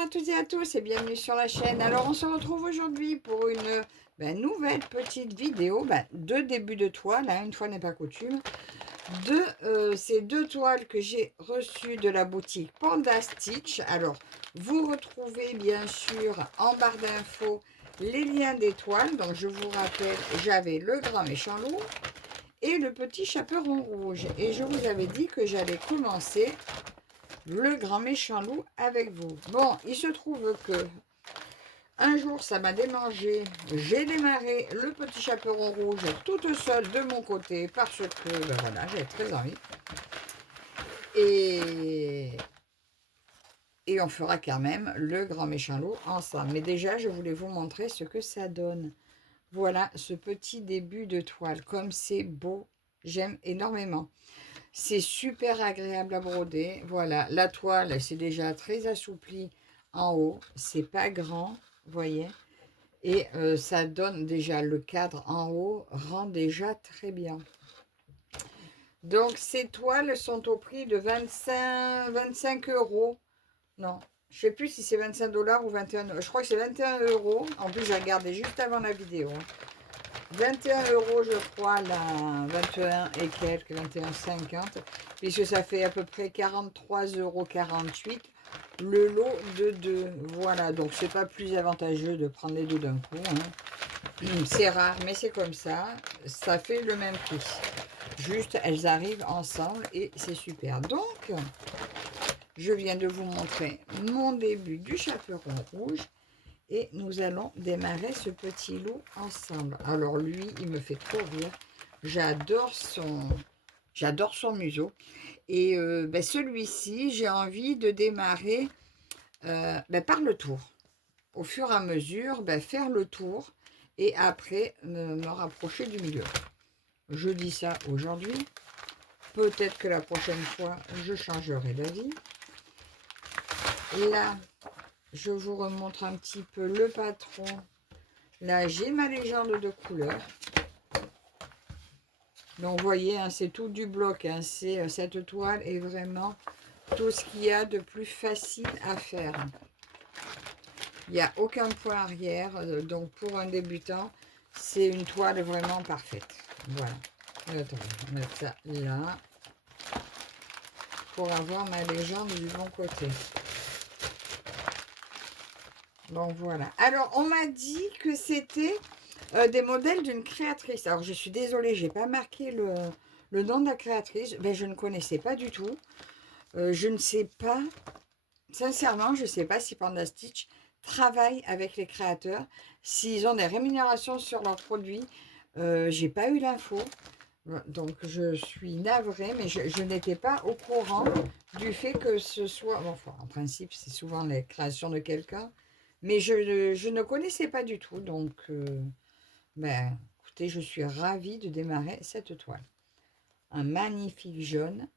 à toutes et à tous et bienvenue sur la chaîne. Alors on se retrouve aujourd'hui pour une nouvelle petite vidéo de début de toile, hein, une fois n'est pas coutume, de ces deux toiles que j'ai reçues de la boutique Panda Stitch. Alors vous retrouvez bien sûr en barre d'infos les liens des toiles. Donc je vous rappelle, j'avais le grand méchant loup et le petit chaperon rouge. Et je vous avais dit que j'allais commencer le grand méchant loup avec vous. Bon, il se trouve que un jour ça m'a démangé, j'ai démarré le petit chaperon rouge toute seule de mon côté parce que voilà, j'avais très envie et on fera quand même le grand méchant loup ensemble. Mais déjà je voulais vous montrer ce que ça donne. Voilà ce petit début de toile, comme c'est beau, j'aime énormément. C'est super agréable à broder. Voilà, la toile, c'est déjà très assoupli en haut. C'est pas grand, vous voyez. Et ça donne déjà le cadre en haut, rend déjà très bien. Donc, ces toiles sont au prix de 25 euros. Non, je ne sais plus si c'est 25 $ ou 21 euros. Je crois que c'est 21 euros. En plus, j'ai regardé juste avant la vidéo. 21 euros, je crois, là, 21 et quelques, 21,50, puisque ça fait à peu près 43,48 € le lot de deux. Voilà, donc c'est pas plus avantageux de prendre les deux d'un coup. Hein. C'est rare, mais c'est comme ça. Ça fait le même prix. Juste, elles arrivent ensemble et c'est super. Donc, je viens de vous montrer mon début du chaperon rouge. Et nous allons démarrer ce petit loup ensemble. Alors lui, il me fait trop rire. J'adore son museau. Et celui-ci, j'ai envie de démarrer par le tour. Au fur et à mesure, faire le tour et après me rapprocher du milieu. Je dis ça aujourd'hui. Peut-être que la prochaine fois, je changerai d'avis. Là, je vous remontre un petit peu le patron. Là, j'ai ma légende de couleur. Donc, vous voyez, hein, c'est tout du bloc. Hein, cette toile est vraiment tout ce qu'il y a de plus facile à faire. Il n'y a aucun point arrière. Donc, pour un débutant, c'est une toile vraiment parfaite. Voilà. Attendez, on va mettre ça là pour avoir ma légende du bon côté. Donc, voilà. Alors, on m'a dit que c'était des modèles d'une créatrice. Alors, je suis désolée, je n'ai pas marqué le nom de la créatrice. Je ne connaissais pas du tout. Je ne sais pas, sincèrement, je ne sais pas si Panda Stitch travaille avec les créateurs, s'ils ont des rémunérations sur leurs produits. Je n'ai pas eu l'info. Donc, je suis navrée, mais je n'étais pas au courant du fait que ce soit... Bon, enfin, en principe, c'est souvent les créations de quelqu'un. Mais je ne connaissais pas du tout. Donc... écoutez, je suis ravie de démarrer cette toile. Un magnifique jaune.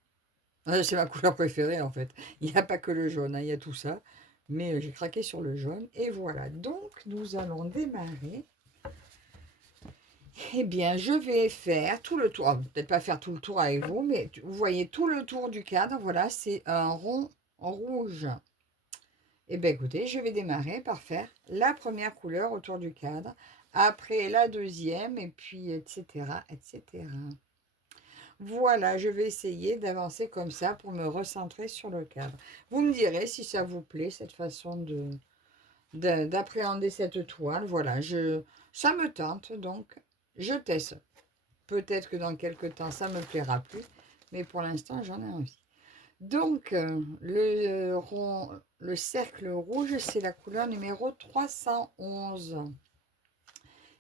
C'est ma couleur préférée en fait. Il n'y a pas que le jaune, hein, il y a tout ça. Mais j'ai craqué sur le jaune. Et voilà, donc nous allons démarrer. Eh bien, je vais faire tout le tour. Peut-être pas faire tout le tour avec vous, mais vous voyez tout le tour du cadre. Voilà, c'est un rond rouge. Eh bien, écoutez, je vais démarrer par faire la première couleur autour du cadre, après la deuxième, et puis etc., etc. Voilà, je vais essayer d'avancer comme ça pour me recentrer sur le cadre. Vous me direz si ça vous plaît, cette façon d'appréhender cette toile. Voilà, ça me tente, donc je teste. Peut-être que dans quelques temps, ça me plaira plus, mais pour l'instant, j'en ai envie. Donc, le cercle rouge, c'est la couleur numéro 311.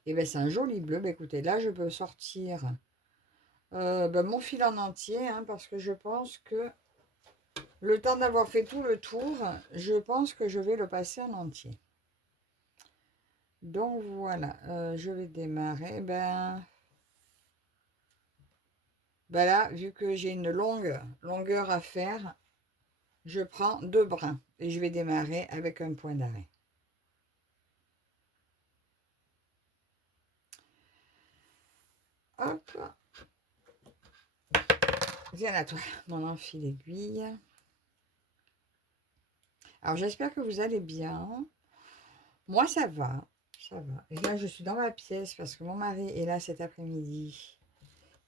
Et bien, c'est un joli bleu. Écoutez, là, je peux sortir mon fil en entier, hein, parce que je pense que le temps d'avoir fait tout le tour, je pense que je vais le passer en entier. Donc, voilà, je vais démarrer. Là, vu que j'ai une longueur à faire, je prends 2 brins et je vais démarrer avec un point d'arrêt. Hop. Viens à toi, mon enfile aiguille. Alors, j'espère que vous allez bien. Moi, ça va. Ça va. Et là, je suis dans ma pièce parce que mon mari est là cet après-midi.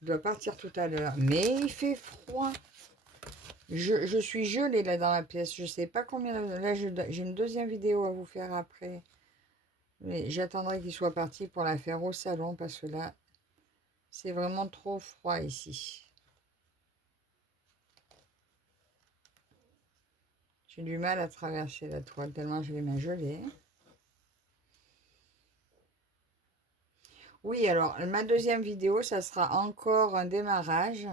Il doit partir tout à l'heure. Mais il fait froid. Je suis gelée là dans la pièce. Je sais pas combien. Là, j'ai une deuxième vidéo à vous faire après. Mais j'attendrai qu'il soit parti pour la faire au salon parce que là, c'est vraiment trop froid ici. J'ai du mal à traverser la toile tellement j'ai les mains gelées. Oui, alors ma deuxième vidéo, ça sera encore un démarrage.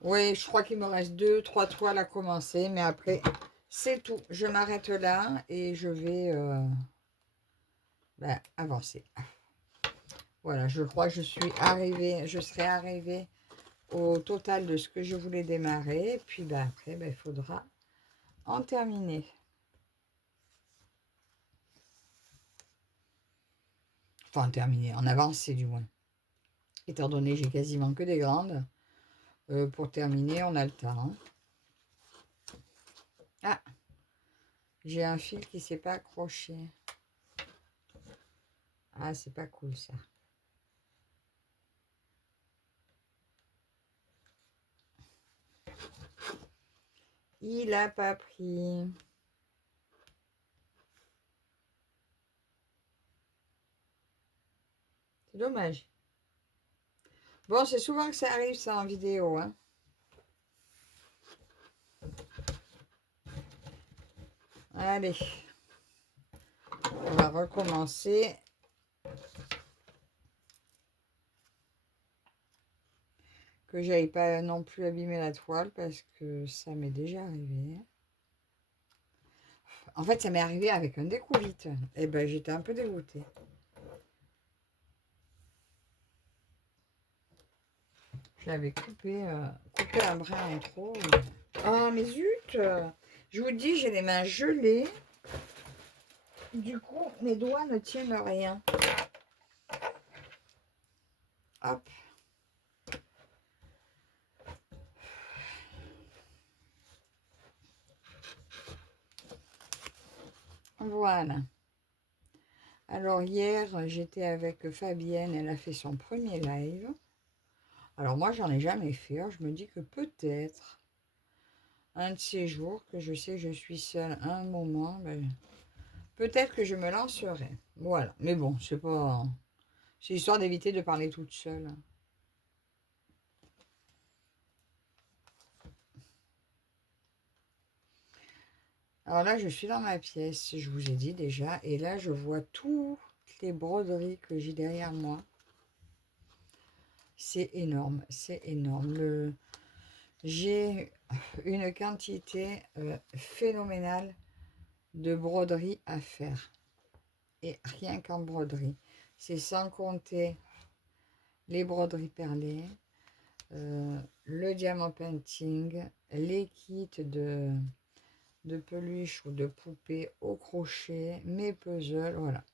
Oui, je crois qu'il me reste 2, 3 toiles à commencer, mais après, c'est tout. Je m'arrête là et je vais avancer. Voilà, je crois que je serai arrivée au total de ce que je voulais démarrer. Et puis après, il faudra en terminer. Enfin, en terminer, en avancer du moins. Étant donné que j'ai quasiment que des grandes. Pour terminer, on a le temps. Ah, j'ai un fil qui ne s'est pas accroché. Ah, c'est pas cool ça. Il a pas pris. C'est dommage. Bon, c'est souvent que ça arrive ça en vidéo. Hein. Allez. On va recommencer. Que j'aille pas non plus abîmer la toile parce que ça m'est déjà arrivé. En fait, ça m'est arrivé avec un découvite. Et ben, j'étais un peu dégoûtée. J'avais coupé un brin en trop. Oh, mais zut! Je vous dis, j'ai les mains gelées. Du coup, mes doigts ne tiennent rien. Hop. Voilà. Alors hier, j'étais avec Fabienne, elle a fait son premier live. Alors moi, j'en ai jamais fait. Alors, je me dis que peut-être, un de ces jours, que je sais que je suis seule un moment, peut-être que je me lancerai. Voilà. Mais bon, c'est pas... C'est histoire d'éviter de parler toute seule. Alors là, je suis dans ma pièce, je vous ai dit déjà. Et là, je vois toutes les broderies que j'ai derrière moi. C'est énorme, c'est énorme. J'ai une quantité phénoménale de broderie à faire. Et rien qu'en broderie. C'est sans compter les broderies perlées, le diamant painting, les kits de peluche ou de poupées au crochet, mes puzzles, voilà.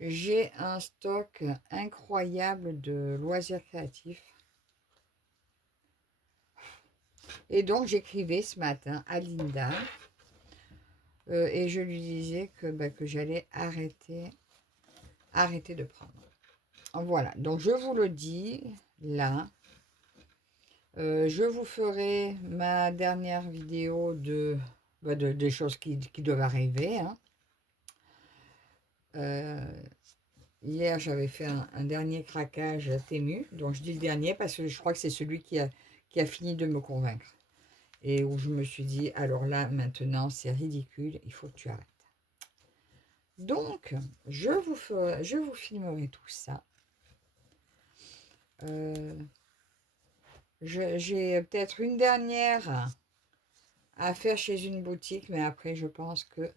J'ai un stock incroyable de loisirs créatifs. Et donc, j'écrivais ce matin à Linda et je lui disais que j'allais arrêter de prendre. Voilà, donc je vous le dis là. Je vous ferai ma dernière vidéo des choses qui doivent arriver. Hein. Hier, j'avais fait un dernier craquage Temu. Donc, je dis le dernier parce que je crois que c'est celui qui a fini de me convaincre. Et où je me suis dit, alors là, maintenant, c'est ridicule, il faut que tu arrêtes. Donc, je vous filmerai tout ça. J'ai peut-être une dernière à faire chez une boutique, mais après, je pense que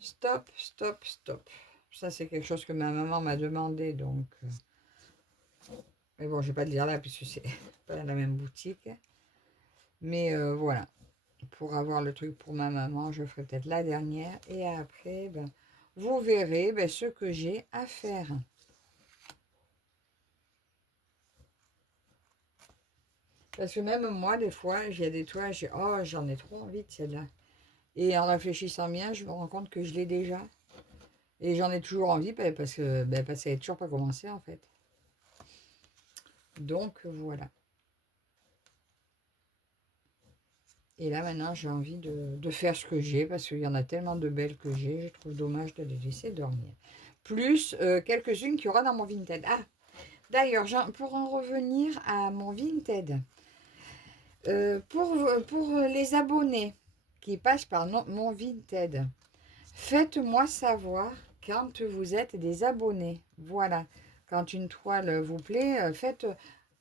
stop, stop, stop. Ça, c'est quelque chose que ma maman m'a demandé, donc... mais bon, je ne vais pas le dire là, puisque c'est pas la même boutique. Mais voilà, pour avoir le truc pour ma maman, je ferai peut-être la dernière. Et après, vous verrez ce que j'ai à faire. Parce que même moi, des fois, il y a des toiles, oh, j'en ai trop envie de celle-là. Et en réfléchissant bien, je me rends compte que je l'ai déjà. Et j'en ai toujours envie parce qu'elle n'est toujours pas commencé en fait. Donc voilà. Et là maintenant j'ai envie de faire ce que j'ai parce qu'il y en a tellement de belles que j'ai. Je trouve dommage de les laisser dormir. Plus quelques-unes qu'il y aura dans mon Vinted. Ah, d'ailleurs, pour en revenir à mon Vinted, pour les abonnés qui passent par mon Vinted, faites-moi savoir quand vous êtes des abonnés. Voilà. Quand une toile vous plaît,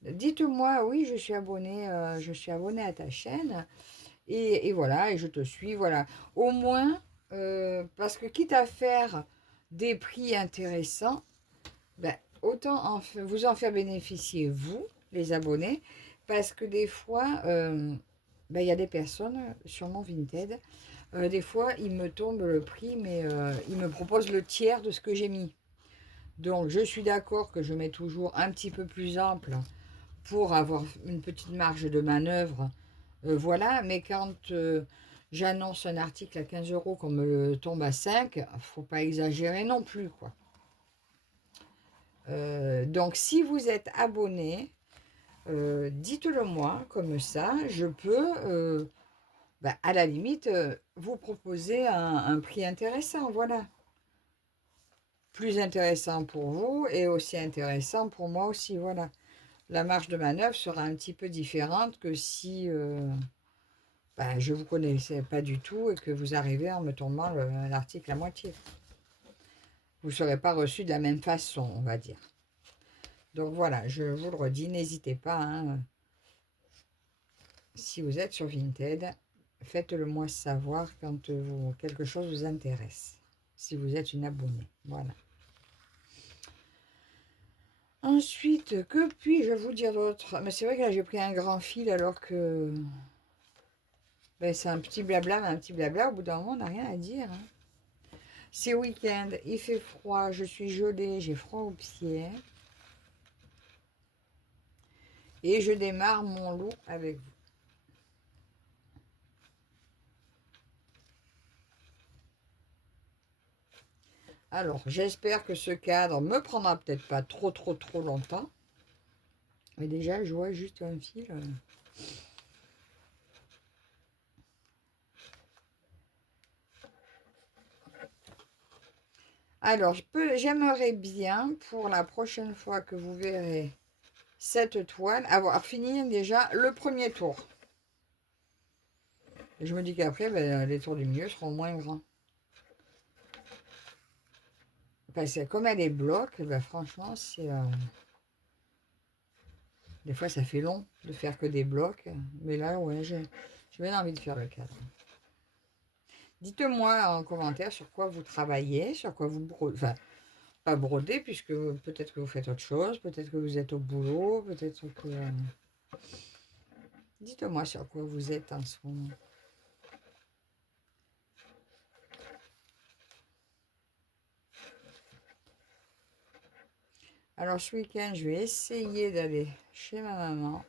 dites-moi, oui, je suis abonné à ta chaîne. Et voilà, et je te suis. Voilà. Au moins, parce que quitte à faire des prix intéressants, ben, autant vous en faire bénéficier, vous, les abonnés, parce que des fois, ben, il y a des personnes sur mon Vinted, des fois, ils me tombent le prix, mais ils me proposent le tiers de ce que j'ai mis. Donc, je suis d'accord que je mets toujours un petit peu plus ample pour avoir une petite marge de manœuvre. Voilà, mais quand j'annonce un article à 15 euros, qu'on me le tombe à 5, faut pas exagérer non plus, quoi. Donc, si vous êtes abonné, dites-le moi, comme ça, je peux, à la limite, vous proposer un prix intéressant, voilà. Plus intéressant pour vous et aussi intéressant pour moi aussi, voilà. La marge de manœuvre sera un petit peu différente que si je ne vous connaissais pas du tout et que vous arrivez en me tombant l'article à moitié. Vous ne serez pas reçu de la même façon, on va dire. Donc voilà, je vous le redis, n'hésitez pas, hein, si vous êtes sur Vinted, faites-le moi savoir quand quelque chose vous intéresse, si vous êtes une abonnée. Voilà. Ensuite, que puis-je vous dire d'autre? Mais c'est vrai que là, j'ai pris un grand fil alors que c'est un petit blabla, mais un petit blabla, au bout d'un moment, on n'a rien à dire, hein. C'est week-end, il fait froid, je suis gelée, j'ai froid aux pieds. Et je démarre mon lot avec vous. Alors, j'espère que ce cadre me prendra peut-être pas trop longtemps. Mais déjà, je vois juste un fil. Alors, j'aimerais bien, pour la prochaine fois que vous verrez cette toile, avoir fini déjà le premier tour. Et je me dis qu'après, les tours du milieu seront moins grands. Parce que comme elle est bloc, franchement, c'est... Des fois, ça fait long de faire que des blocs. Mais là, ouais, j'ai bien envie de faire le cadre. Dites-moi en commentaire sur quoi vous travaillez, sur quoi vous brodez. Enfin, pas broder, puisque peut-être que vous faites autre chose, peut-être que vous êtes au boulot, peut-être que... Dites-moi sur quoi vous êtes en ce moment. Alors, ce week-end, je vais essayer d'aller chez ma maman.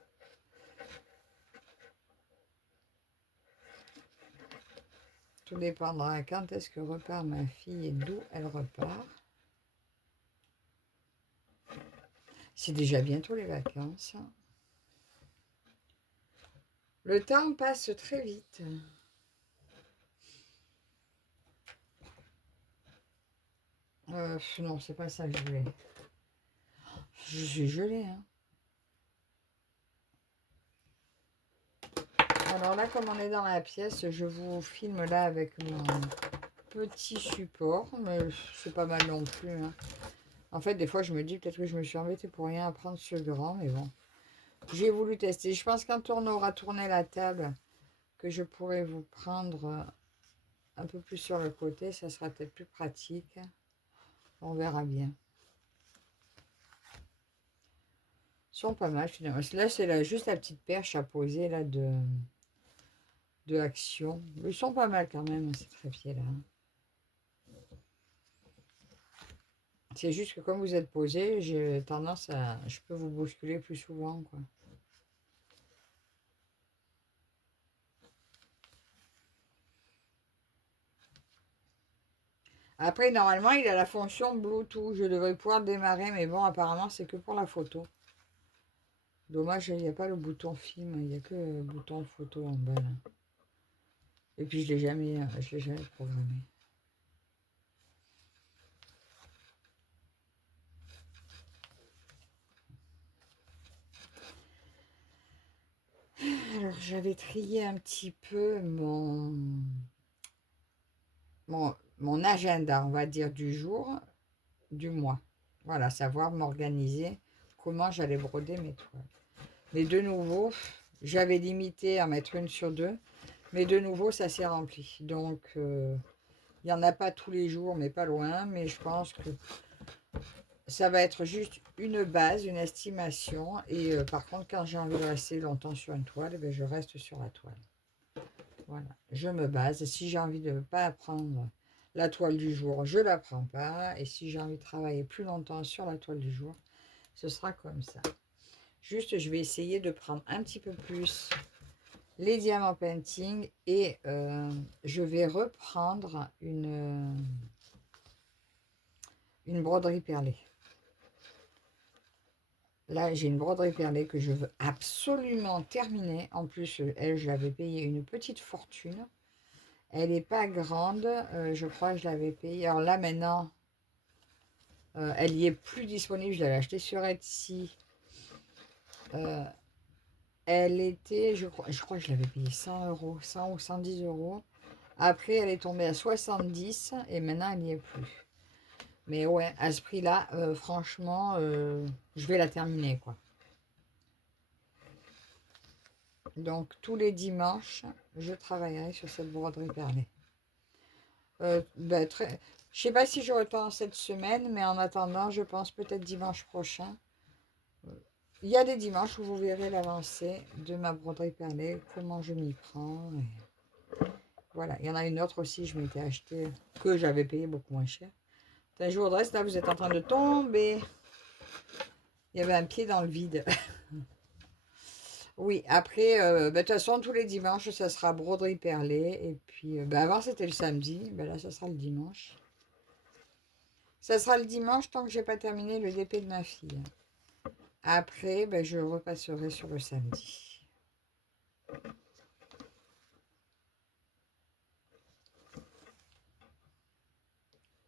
Tout dépendra quand est-ce que repart ma fille et d'où elle repart. C'est déjà bientôt les vacances. Le temps passe très vite. Non, c'est pas ça que je voulais. Je suis gelée, hein. Alors là, comme on est dans la pièce, je vous filme là avec mon petit support, mais c'est pas mal non plus, hein. En fait, des fois, je me dis peut-être que je me suis embêtée pour rien à prendre ce grand, mais bon. J'ai voulu tester. Je pense quand on aura tourné la table, que je pourrai vous prendre un peu plus sur le côté, ça sera peut-être plus pratique. On verra bien. Ils sont pas mal finalement. Là, c'est juste la petite perche à poser là de Action. Ils sont pas mal quand même, ces trépieds-là. C'est juste que comme vous êtes posé, j'ai tendance à... Je peux vous bousculer plus souvent, quoi. Après, normalement, il a la fonction Bluetooth. Je devrais pouvoir le démarrer, mais bon, apparemment, c'est que pour la photo. Dommage, il n'y a pas le bouton film, il n'y a que le bouton photo en bas. Là. Et puis, je l'ai jamais programmé. Alors, j'avais trié un petit peu mon agenda, on va dire, du jour, du mois. Voilà, savoir m'organiser, comment j'allais broder mes toiles. Mais de nouveau, j'avais limité à mettre une sur deux, mais de nouveau, ça s'est rempli. Donc, il n'y en a pas tous les jours, mais pas loin. Mais je pense que ça va être juste une base, une estimation. Et par contre, quand j'ai envie de rester longtemps sur une toile, eh bien, je reste sur la toile. Voilà, je me base. Si j'ai envie de ne pas prendre la toile du jour, je ne la prends pas. Et si j'ai envie de travailler plus longtemps sur la toile du jour, ce sera comme ça. Juste, je vais essayer de prendre un petit peu plus les diamants painting et je vais reprendre une broderie perlée. Là, j'ai une broderie perlée que je veux absolument terminer. En plus, elle, je l'avais payée une petite fortune. Elle n'est pas grande. Je crois que je l'avais payée. Alors là, maintenant, elle n'y est plus disponible. Je l'avais achetée sur Etsy. Elle était, je crois que je l'avais payée 100 euros, 100 ou 110 euros. Après, elle est tombée à 70 et maintenant, elle n'y est plus. Mais ouais, à ce prix-là, franchement, je vais la terminer, quoi. Donc, tous les dimanches, je travaillerai sur cette broderie perlée. Ben, je ne sais pas si j'aurai le temps cette semaine, mais en attendant, je pense peut-être dimanche prochain. Il y a des dimanches où vous verrez l'avancée de ma broderie perlée, comment je m'y prends. Voilà, il y en a une autre aussi, je m'étais acheté, que j'avais payé beaucoup moins cher. Un jour de reste, là, vous êtes en train de tomber. Il y avait un pied dans le vide. Oui, après, de toute façon, tous les dimanches, ça sera broderie perlée. Et puis, avant, c'était le samedi. Là, ça sera le dimanche. Ça sera le dimanche tant que j'ai pas terminé le DP de ma fille. Après, je repasserai sur le samedi.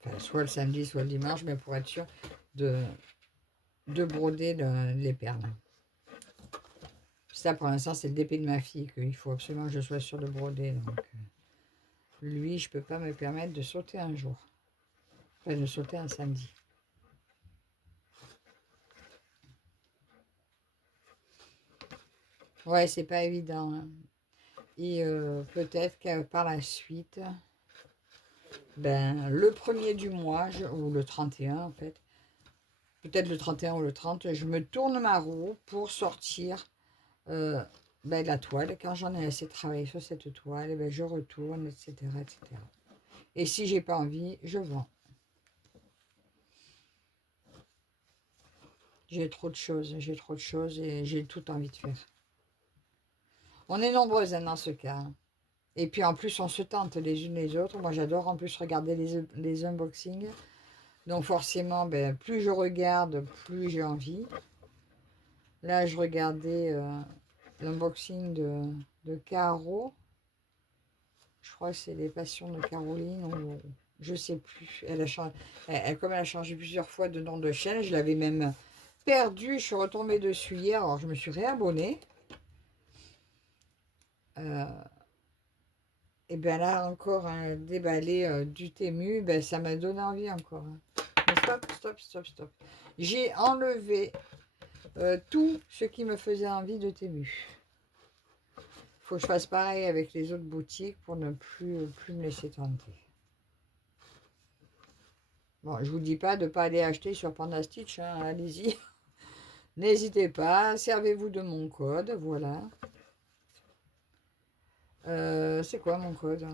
Enfin, soit le samedi, soit le dimanche, mais pour être sûr de broder les perles. Ça, pour l'instant, c'est le DP de ma fille qu'il faut absolument que je sois sûre de broder. Donc, lui, je peux pas me permettre de sauter un jour. Enfin, de sauter un samedi. Ouais, c'est pas évident. Hein. Et peut-être que par la suite, le premier du mois, ou le 31 en fait, peut-être le 31 ou le 30, je me tourne ma roue pour sortir la toile. Quand j'en ai assez travaillé sur cette toile, je retourne, etc., etc. Et si j'ai pas envie, je vends. J'ai trop de choses et j'ai tout envie de faire. On est nombreuses dans ce cas. Et puis en plus, on se tente les unes les autres. Moi, j'adore en plus regarder les unboxings. Donc forcément, plus je regarde, plus j'ai envie. Là, je regardais l'unboxing de Caro. Je crois que c'est les passions de Caroline. Ou, je sais plus. Comme elle a changé plusieurs fois de nom de chaîne, je l'avais même perdu. Je suis retombée dessus hier. Alors, je me suis réabonnée. Et bien là, encore un déballé du Temu. Ça m'a donné envie encore. Hein. Mais stop. J'ai enlevé tout ce qui me faisait envie de Temu. Faut que je fasse pareil avec les autres boutiques pour ne plus me laisser tenter. Bon, je vous dis pas de ne pas aller acheter sur Panda Stitch, hein, allez-y. N'hésitez pas, servez-vous de mon code, voilà. C'est quoi mon code?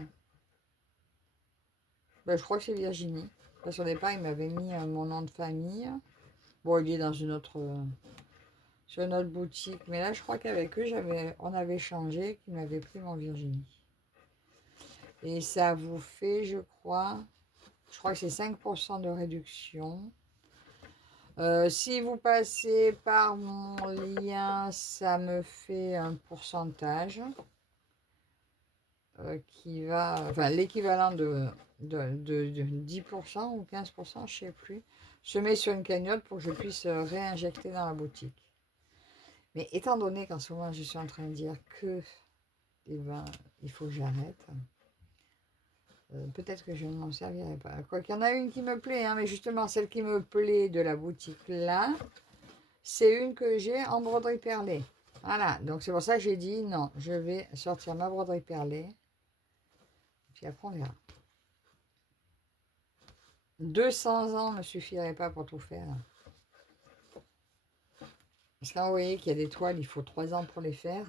Je crois que c'est Virginie. Parce qu'au départ, il m'avait mis mon nom de famille. Bon, il est dans sur une autre boutique. Mais là, je crois qu'avec eux, on avait changé, qu'ils m'avaient pris mon Virginie. Et ça vous fait, je crois, Je crois que c'est 5% de réduction. Si vous passez par mon lien, ça me fait un pourcentage qui va, enfin l'équivalent de 10% ou 15%, je ne sais plus, se met sur une cagnotte pour que je puisse réinjecter dans la boutique. Mais étant donné qu'en ce moment je suis en train de dire que eh ben, il faut que j'arrête, peut-être que je ne m'en servirai pas. Quoi qu'il y en a une qui me plaît, hein, mais justement celle qui me plaît de la boutique là, c'est une que j'ai en broderie perlée. Voilà, donc c'est pour ça que j'ai dit non, je vais sortir ma broderie perlée. Puis après on verra. 200 ans ne me suffirait pas pour tout faire. Parce que quand vous voyez qu'il y a des toiles, il faut 3 ans pour les faire.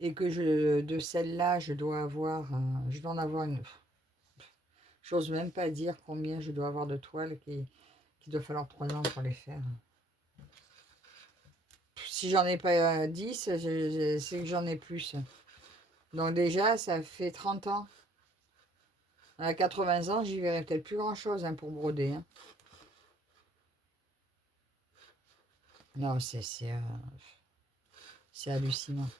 Et que de celle-là, je dois en avoir une. J'ose même pas dire combien je dois avoir de toiles qu'il doit falloir 3 ans pour les faire. Si j'en ai pas 10, c'est que j'en ai plus. Donc déjà, ça fait 30 ans. À 80 ans, j'y verrai peut-être plus grand-chose hein, pour broder. Hein. Non, c'est hallucinant.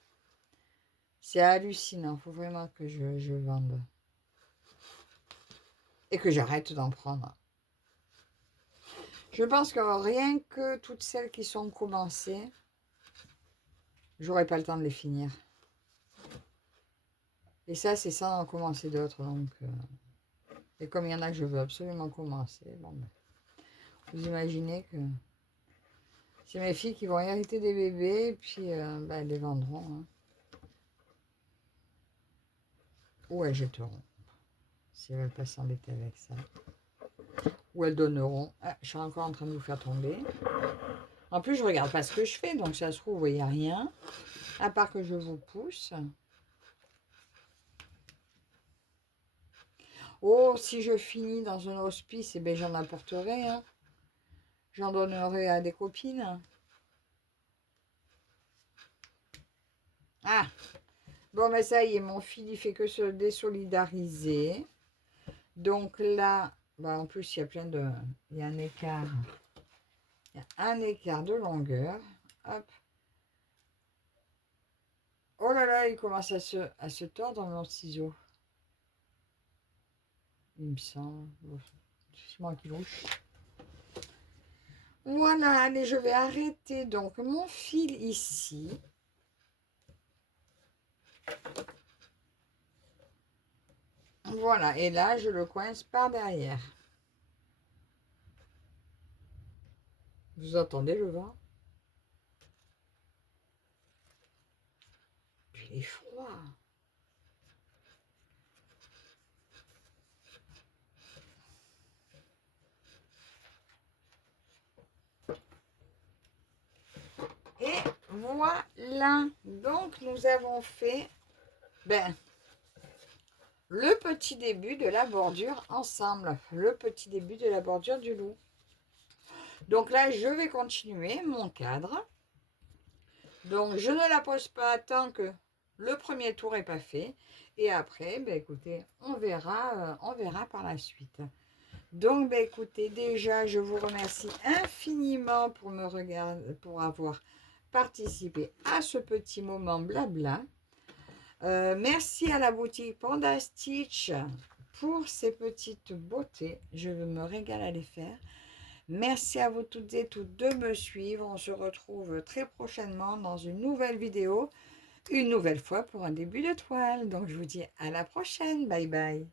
C'est hallucinant. Il faut vraiment que je vende. Et que j'arrête d'en prendre. Je pense que rien que toutes celles qui sont commencées, j'aurai pas le temps de les finir. Et ça, c'est sans en commencer d'autres. Donc, et comme il y en a que je veux absolument commencer, bon, ben, vous imaginez que c'est mes filles qui vont hériter des bébés, et puis ben, elles les vendront. Hein. Ou elles jetteront, si elles veulent pas s'embêter avec ça. Ou elles donneront. Ah, je suis encore en train de vous faire tomber. En plus, je regarde pas ce que je fais, donc ça se trouve, vous voyez rien. À part que je vous pousse. Oh, si je finis dans un hospice, eh ben, j'en apporterai. Hein. J'en donnerai à des copines. Ah, bon, mais ça y est, mon fil, il fait que se désolidariser. Donc là, bah, en plus, il y a plein de... Il y a un écart. Il y a un écart de longueur. Hop. Oh là là, il commence à se tordre mon ciseau. Il me semble. C'est moi qui louche. Voilà, allez, je vais arrêter donc mon fil ici. Voilà, et là, je le coince par derrière. Vous entendez le vent? Puis il est froid. Et voilà, donc nous avons fait le petit début de la bordure ensemble, le petit début de la bordure du loup. Donc là, je vais continuer mon cadre. Donc je ne la pose pas tant que le premier tour n'est pas fait. Et après, écoutez, on verra par la suite. Donc, écoutez, déjà, je vous remercie infiniment pour me regarder, pour avoir participé à ce petit moment blabla. Merci à la boutique Panda Stitch pour ces petites beautés. Je me régale à les faire. Merci à vous toutes et tous de me suivre. On se retrouve très prochainement dans une nouvelle vidéo, une nouvelle fois pour un début de toile. Donc, je vous dis à la prochaine. Bye bye.